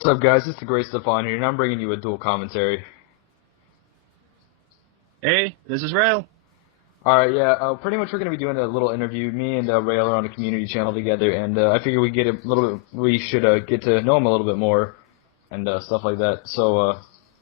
What's up, guys? It's the Great Stefan here, and I'm bringing you a dual commentary. Hey, this is Rail. Alright, yeah, pretty much we're going to be doing a little interview. Me and Rail are on a community channel together, and I figure we should get to know him a little bit more, and stuff like that. So,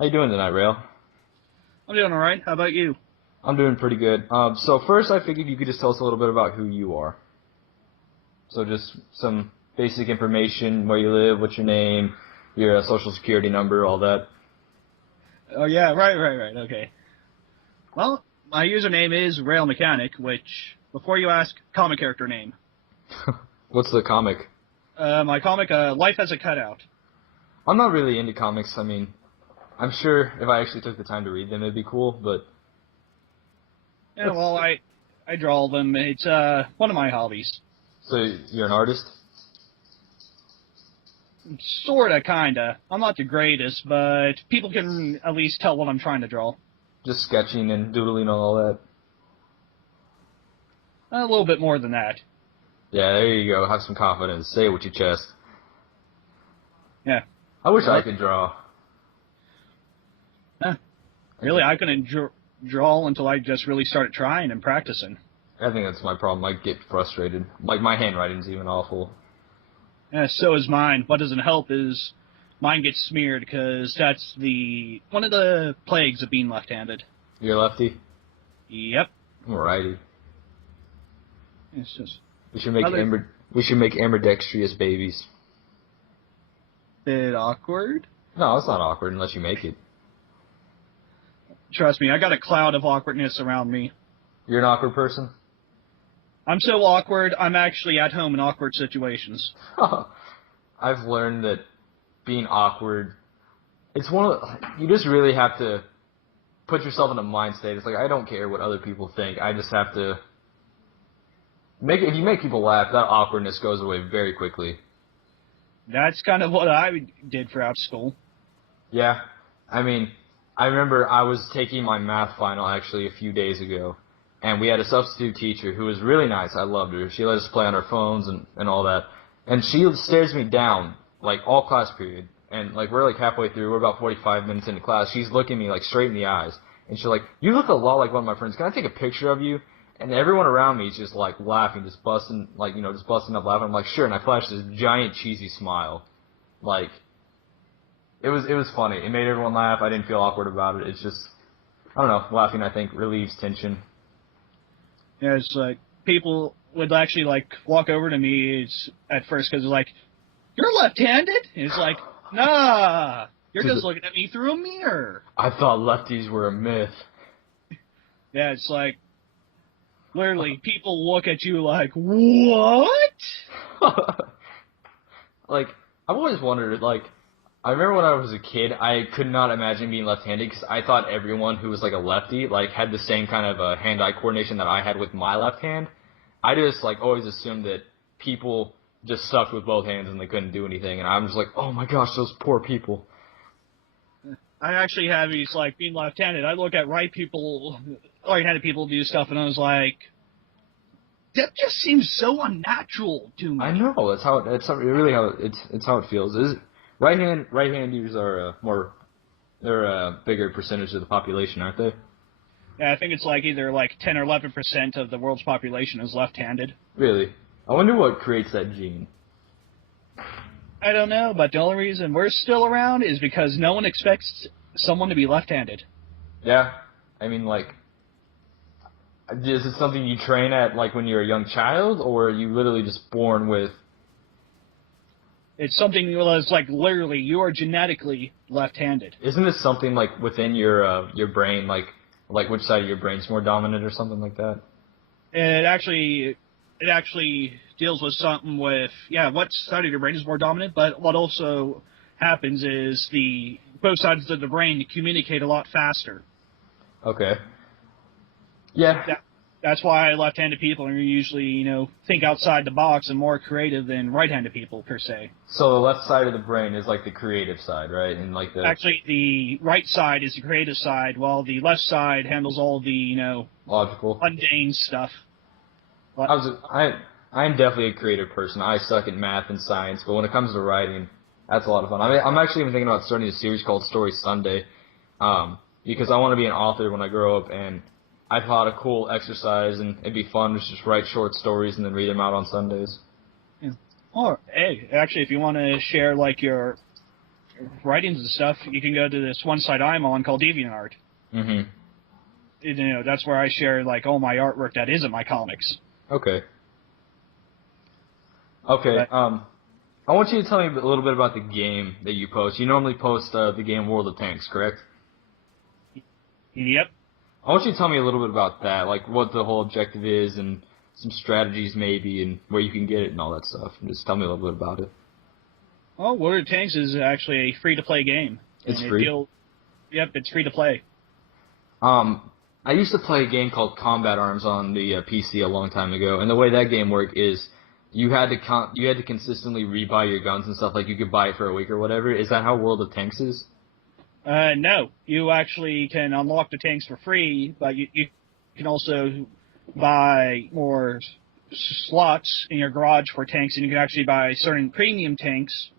how you doing tonight, Rail? I'm doing alright. How about you? I'm doing pretty good. So first I figured you could just tell us a little bit about who you are. So just some basic information, where you live, what's your name, your social security number, all that. Oh yeah, right, okay. Well, my username is Rail Mechanic, which, before you ask, comic character name. What's the comic? My comic, Life as a Cutout. I'm not really into comics. I mean, I'm sure if I actually took the time to read them, it'd be cool, but... Yeah, well, I draw them. It's, one of my hobbies. So, you're an artist? Sorta, kinda. I'm not the greatest, but people can at least tell what I'm trying to draw. Just sketching and doodling and all that? A little bit more than that. Yeah, there you go. Have some confidence. Say it with your chest. Yeah. I wish I could draw. Really, I couldn't draw until I just really started trying and practicing. I think that's my problem. I get frustrated. Like, my handwriting's even awful. Yeah, so is mine. What doesn't help is mine gets smeared, because that's one of the plagues of being left-handed. You're a lefty? Yep. I'm a righty. It's just We should make ambidextrous babies. bit awkward. No, it's not awkward unless you make it. Trust me, I got a cloud of awkwardness around me. You're an awkward person? I'm so awkward, I'm actually at home in awkward situations. I've learned that being awkward, you just really have to put yourself in a mind state. It's like, I don't care what other people think. I just have to if you make people laugh, that awkwardness goes away very quickly. That's kind of what I did throughout school. Yeah. I mean, I remember I was taking my math final actually a few days ago, and we had a substitute teacher who was really nice. I loved her. She let us play on our phones and all that. And she stares me down, like, all class period. And, like, we're, like, halfway through. We're about 45 minutes into class. She's looking me, like, straight in the eyes. And she's like, you look a lot like one of my friends. Can I take a picture of you? And everyone around me is just, like, laughing, just busting up laughing. I'm like, sure. And I flashed this giant cheesy smile. Like, it was funny. It made everyone laugh. I didn't feel awkward about it. It's just, I don't know, laughing, I think, relieves tension. Yeah, it's like, people would actually, like, walk over to me at first, because they're like, you're left-handed? And it's like, nah, you're just looking at me through a mirror. I thought lefties were a myth. Yeah, it's like, literally, people look at you like, what? Like, I've always wondered, like, I remember when I was a kid, I could not imagine being left-handed because I thought everyone who was, like, a lefty, like, had the same kind of hand-eye coordination that I had with my left hand. I just, like, always assumed that people just sucked with both hands and they couldn't do anything, and I was like, oh my gosh, those poor people. I actually have these, like, being left-handed. I look at right-handed people do stuff, and I was like, that just seems so unnatural to me. I know, it's how it feels. Right-handers are they're a bigger percentage of the population, aren't they? Yeah, I think it's like either like 10 or 11% of the world's population is left-handed. Really? I wonder what creates that gene. I don't know, but the only reason we're still around is because no one expects someone to be left-handed. Yeah, I mean, like, is it something you train at, like, when you're a young child, or are you literally just born with... It's something that's, like, literally, you are genetically left-handed. Isn't this something, like, within your brain, like which side of your brain's more dominant or something like that? It actually deals with something with, what side of your brain is more dominant, but what also happens is both sides of the brain communicate a lot faster. Okay. Yeah. That's why left-handed people are usually, think outside the box and more creative than right-handed people, per se. So the left side of the brain is, like, the creative side, right? And, like, Actually, the right side is the creative side, while the left side handles all the, logical, mundane stuff. I'm definitely a creative person. I suck at math and science, but when it comes to writing, That's a lot of fun. I mean, I'm actually even thinking about starting a series called Story Sunday, because I want to be an author when I grow up, and I thought a cool exercise, and it'd be fun to just write short stories and then read them out on Sundays. Yeah. Or, hey, actually, if you want to share, like, your writings and stuff, you can go to this one site I'm on called DeviantArt. Mm-hmm. You know, that's where I share, like, all my artwork that isn't my comics. Okay. Okay, But, I want you to tell me a little bit about the game that you post. You normally post the game World of Tanks, correct? yep. I want you to tell me a little bit about that, like what the whole objective is and some strategies maybe and where you can get it and all that stuff. And just tell me a little bit about it. Well, World of Tanks is actually a free-to-play game. It's free? Yep, it's free-to-play. I used to play a game called Combat Arms on the PC a long time ago, and the way that game worked is you had to consistently rebuy your guns and stuff. Like you could buy it for a week or whatever. Is that how World of Tanks is? No. You actually can unlock the tanks for free, but you can also buy more slots in your garage for tanks, and you can actually buy certain premium tanks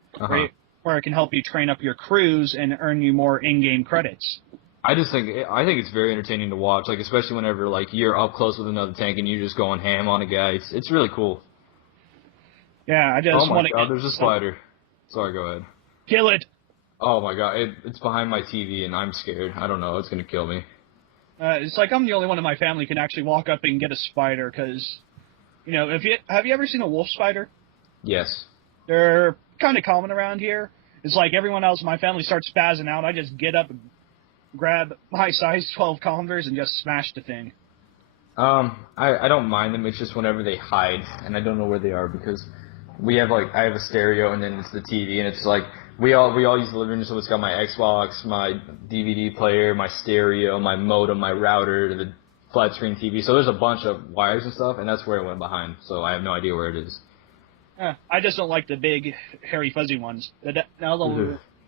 where it can help you train up your crews and earn you more in-game credits. I think it's very entertaining to watch, like especially whenever like you're up close with another tank and you're just going ham on a guy. It's really cool. Yeah, I just want to. Oh my god, there's a spider. Sorry, go ahead. Kill it. Oh my god, it's behind my TV and I'm scared. I don't know, it's gonna kill me. It's like I'm the only one in my family can actually walk up and get a spider because, you know, have you ever seen a wolf spider? Yes. They're kind of common around here. It's like everyone else in my family starts spazzing out. I just get up and grab my size 12 Converse and just smash the thing. I don't mind them. It's just whenever they hide and I don't know where they are because I have a stereo and then it's the TV and it's like we all use the living room, so it's got my Xbox, my DVD player, my stereo, my modem, my router, the flat screen TV. So there's a bunch of wires and stuff, and that's where it went behind. So I have no idea where it is. I just don't like the big, hairy, fuzzy ones. The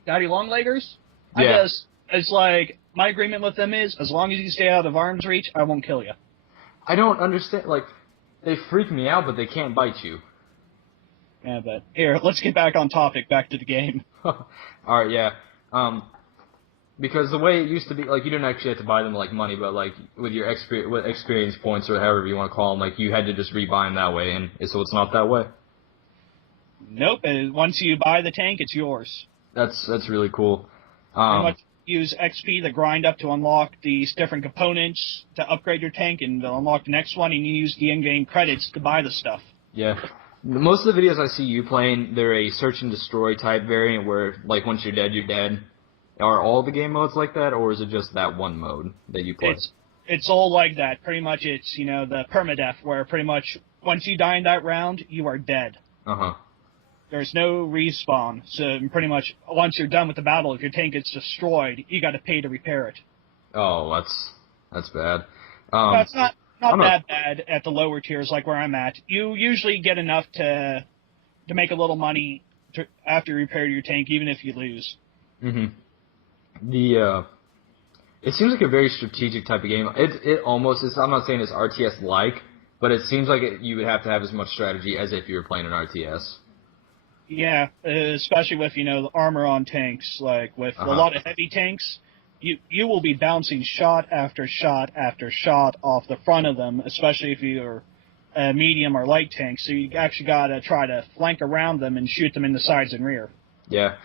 daddy longleggers. Yeah. It's like my agreement with them is as long as you stay out of arm's reach, I won't kill you. I don't understand. Like they freak me out, but they can't bite you. Yeah, but here, let's get back on topic. Back to the game. All right, yeah. Because the way it used to be, like, you didn't actually have to buy them like money, but like with your experience points or however you want to call them, like you had to just rebuy them that way, and so it's not that way. Nope. Once you buy the tank, it's yours. That's really cool. Pretty much use XP to grind up to unlock these different components to upgrade your tank and to unlock the next one, and you use the in-game credits to buy the stuff. Yeah. Most of the videos I see you playing, they're a search and destroy type variant where, like, once you're dead, you're dead. Are all the game modes like that, or is it just that one mode that you play? It's all like that. Pretty much it's, you know, the permadeath, where pretty much once you die in that round, you are dead. Uh-huh. There's no respawn, so pretty much once you're done with the battle, if your tank gets destroyed, you gotta pay to repair it. Oh, that's bad. No, it's not that bad at the lower tiers like where I'm at. You usually get enough to make a little money after you repair your tank, even if you lose. Mm-hmm. It seems like a very strategic type of game. It almost is. I'm not saying it's RTS-like, but it seems like you would have to have as much strategy as if you were playing an RTS. Yeah, especially with, you know, the armor on tanks. Like with a lot of heavy tanks, you will be bouncing shot after shot after shot off the front of them, especially if you're a medium or light tank. So you actually gotta try to flank around them and shoot them in the sides and rear. Yeah,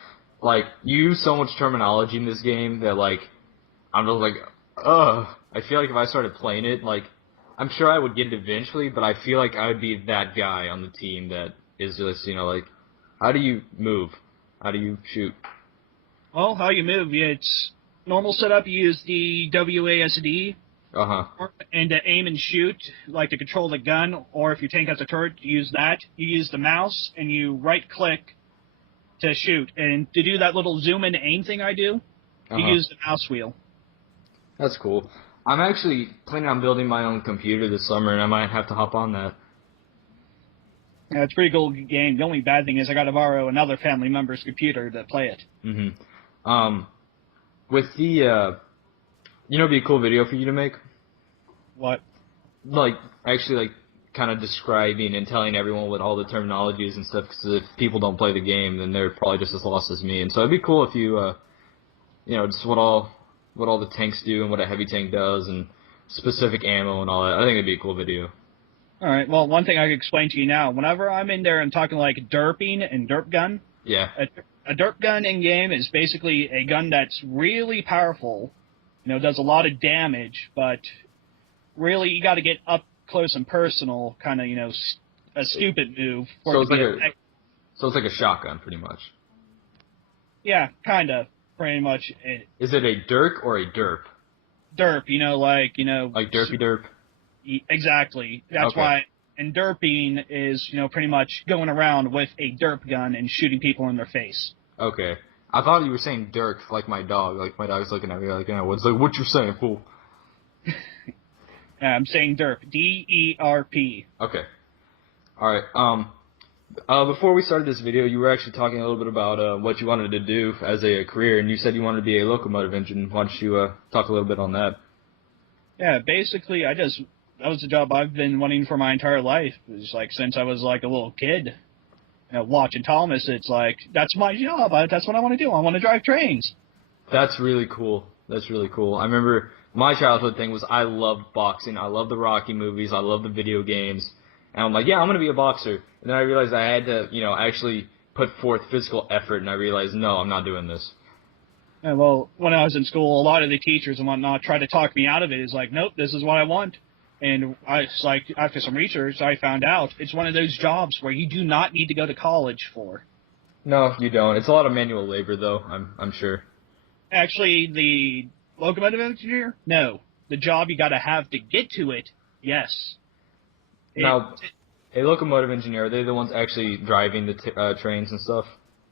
like you use so much terminology in this game that like I'm just like, ugh. I feel like if I started playing it, like I'm sure I would get it eventually, but I feel like I would be that guy on the team that is just, you know, like, how do you move? How do you shoot? Well, how you move, it's normal setup. You use the WASD. And to aim and shoot, like to control the gun, or if your tank has a turret, you use that. You use the mouse, and you right-click to shoot. And to do that little zoom and aim thing I do, you use the mouse wheel. That's cool. I'm actually planning on building my own computer this summer, and I might have to hop on that. Yeah, it's a pretty cool game. The only bad thing is I got to borrow another family member's computer to play it. Mm-hmm. With the, you know, it'd be a cool video for you to make? What? Like, actually, like, kind of describing and telling everyone what all the terminology is and stuff. Because if people don't play the game, then they're probably just as lost as me. And so it'd be cool if you, just what all the tanks do and what a heavy tank does and specific ammo and all that. I think it'd be a cool video. All right. Well, one thing I can explain to you now. Whenever I'm in there and talking like derping and derp gun, Yeah. a derp gun in game is basically a gun that's really powerful. Does a lot of damage, but really you got to get up close and personal, kind of a stupid move. So it's like a shotgun, pretty much. Yeah, kind of, pretty much. Is it a dirk or a derp? Derp, like derpy derp. Exactly. That's Okay. why. And derping is, pretty much going around with a derp gun and shooting people in their face. Okay. I thought you were saying dirk, like my dog. Like my dog's looking at me like, what you saying, fool? I'm saying derp. D-E-R-P. Okay. All right. Before we started this video, you were actually talking a little bit about what you wanted to do as a career, and you said you wanted to be a locomotive engine. Why don't you talk a little bit on that? Yeah, basically, that was a job I've been wanting for my entire life. It's like since I was like a little kid. Watching Thomas, it's like, that's my job. That's what I want to do. I want to drive trains. That's really cool. I remember my childhood thing was I loved boxing. I loved the Rocky movies. I loved the video games. And I'm like, yeah, I'm going to be a boxer. And then I realized I had to, actually put forth physical effort. And I realized, no, I'm not doing this. Yeah, well, when I was in school, a lot of the teachers and whatnot tried to talk me out of it. It's like, nope, this is what I want. And after some research, I found out it's one of those jobs where you do not need to go to college for. No, you don't. It's a lot of manual labor, though, I'm sure. Actually, the locomotive engineer? No. The job you got to have to get to it, yes. Now, a locomotive engineer, are they the ones actually driving the trains and stuff?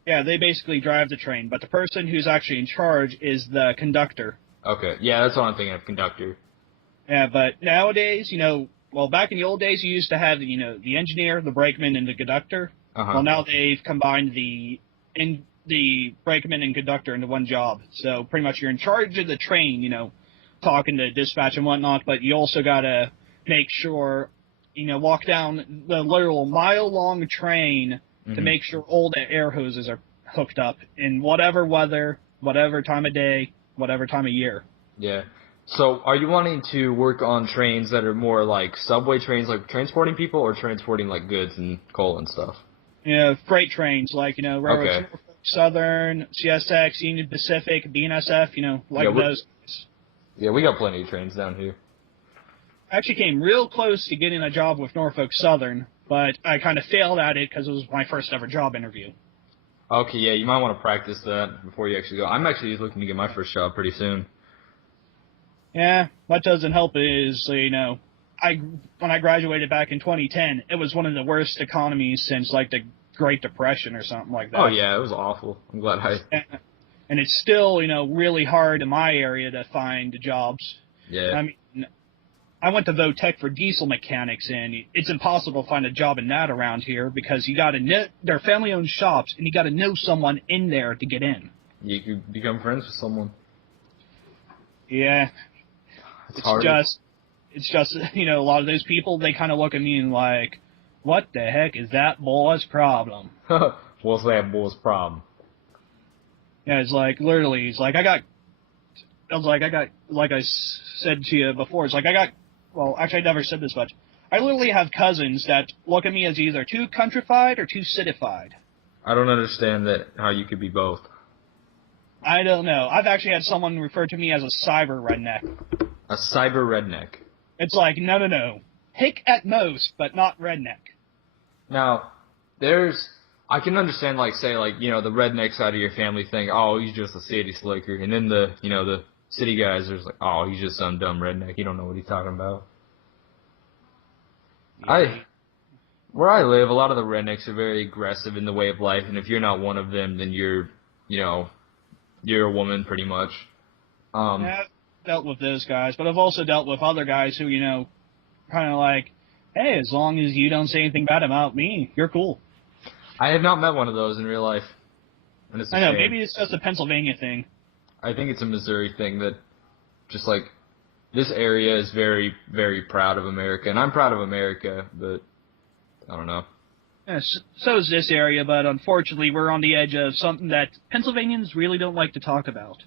Yeah, they basically drive the train, but the person who's actually in charge is the conductor. Okay, yeah, that's what I'm thinking of, conductor. Yeah, but nowadays, back in the old days, you used to have, the engineer, the brakeman, and the conductor. Uh-huh. Well, now they've combined the brakeman and conductor into one job. So pretty much you're in charge of the train, talking to dispatch and whatnot, but you also got to make sure, walk down the literal mile-long train to make sure all the air hoses are hooked up in whatever weather, whatever time of day, whatever time of year. Yeah. So, are you wanting to work on trains that are more like subway trains, like transporting people, or transporting like goods and coal and stuff? Freight trains, like, Railroad Okay. Southern, CSX, Union Pacific, BNSF, those. Yeah, we got plenty of trains down here. I actually came real close to getting a job with Norfolk Southern, but I kind of failed at it because it was my first ever job interview. Okay, yeah, you might want to practice that before you actually go. I'm actually looking to get my first job pretty soon. Yeah, what doesn't help is, when I graduated back in 2010, it was one of the worst economies since, like, the Great Depression or something like that. Oh, yeah, it was awful. I'm glad And it's still, really hard in my area to find jobs. Yeah. I mean, I went to Votech for diesel mechanics, and it's impossible to find a job in that around here because you got to know, they're family-owned shops, and you got to know someone in there to get in. You could become friends with someone. Yeah. It's hard. It's just, a lot of those people, they kind of look at me and like, what the heck is that boy's problem? What's that boy's problem? Yeah, it's like, literally, it's like, like I said to you before, it's like, actually I never said this much. I literally have cousins that look at me as either too countrified or too citified. I don't understand how you could be both. I don't know. I've actually had someone refer to me as a cyber redneck. A cyber redneck. It's like, no. Hick at most, but not redneck. Now, I can understand, the redneck side of your family think, oh, he's just a city slicker. And then the city guys are just like, oh, he's just some dumb redneck. You don't know what he's talking about. Yeah. Where I live, a lot of the rednecks are very aggressive in the way of life. And if you're not one of them, then you're a woman pretty much. Yeah, I've dealt with those guys, but I've also dealt with other guys who, kind of like, hey, as long as you don't say anything bad about me, you're cool. I have not met one of those in real life. And it's a I know, shame. maybe it's just a Pennsylvania thing. I think it's a Missouri thing that just this area is very, very proud of America, and I'm proud of America, but I don't know. Yes, so is this area, but unfortunately we're on the edge of something that Pennsylvanians really don't like to talk about.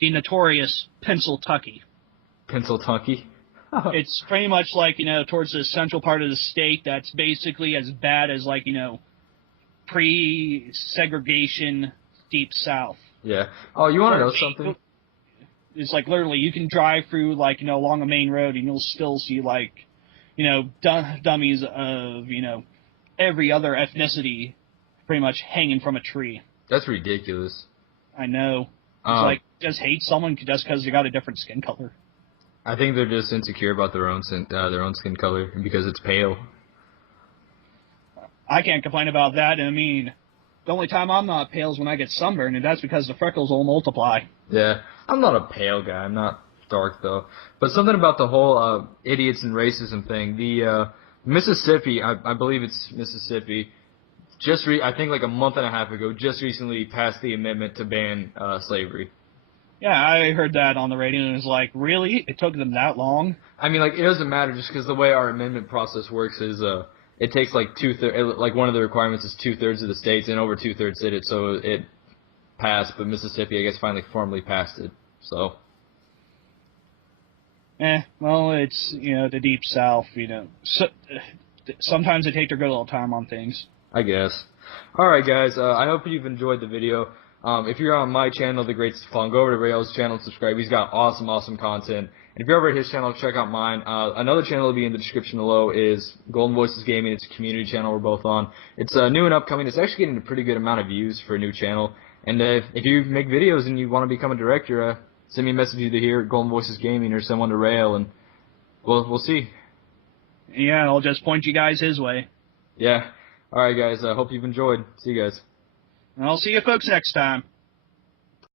The notorious Pennsyltucky. Pennsyltucky? It's pretty much like, towards the central part of the state that's basically as bad as, like, pre-segregation Deep South. Yeah. Oh, you want to know something? It's like literally you can drive through, like, along a main road and you'll still see, like, dummies of, every other ethnicity pretty much hanging from a tree. That's ridiculous. I know. It's like, just hate someone just because they got a different skin color. I think they're just insecure about their own skin color because it's pale. I can't complain about that. I mean, the only time I'm not pale is when I get sunburned, and that's because the freckles will multiply. Yeah, I'm not a pale guy. I'm not dark, though. But something about the whole idiots and racism thing. The Mississippi, I believe it's Mississippi, I think like a month and a half ago, just recently passed the amendment to ban slavery. Yeah, I heard that on the radio, and it was like, really? It took them that long? I mean, like, it doesn't matter just because the way our amendment process works is it takes like like one of the requirements is 2/3 of the states, and over 2/3 did it, so it passed. But Mississippi, I guess, finally formally passed it. So. Well, it's the Deep South. So, sometimes they take their good little time on things. I guess. All right, guys. I hope you've enjoyed the video. If you're on my channel, The Great Fun, go over to Rail's channel and subscribe. He's got awesome content. And if you're over at his channel, check out mine. Another channel will be in the description below is Golden Voices Gaming. It's a community channel we're both on. It's new and upcoming. It's actually getting a pretty good amount of views for a new channel. And if you make videos and you want to become a director, send me a message either here at Golden Voices Gaming or send one to Rail, and we'll see. Yeah, I'll just point you guys his way. Yeah. All right, guys. I hope you've enjoyed. See you guys. And I'll see you folks next time.